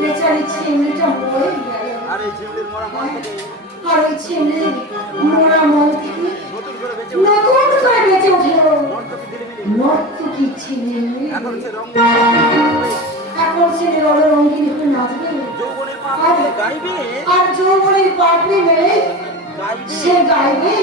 বেচারি চিমড়িটা মরে গেল। আর ওই চিমড়ির মরা মন থেকে নতুন করে বেঁচে উঠল নর্তকী চিমড়ি। এখন সে রঙ্গিনী হয়ে নাচবে আর যৌবনের পাপড়ি মেলে সে গাইবে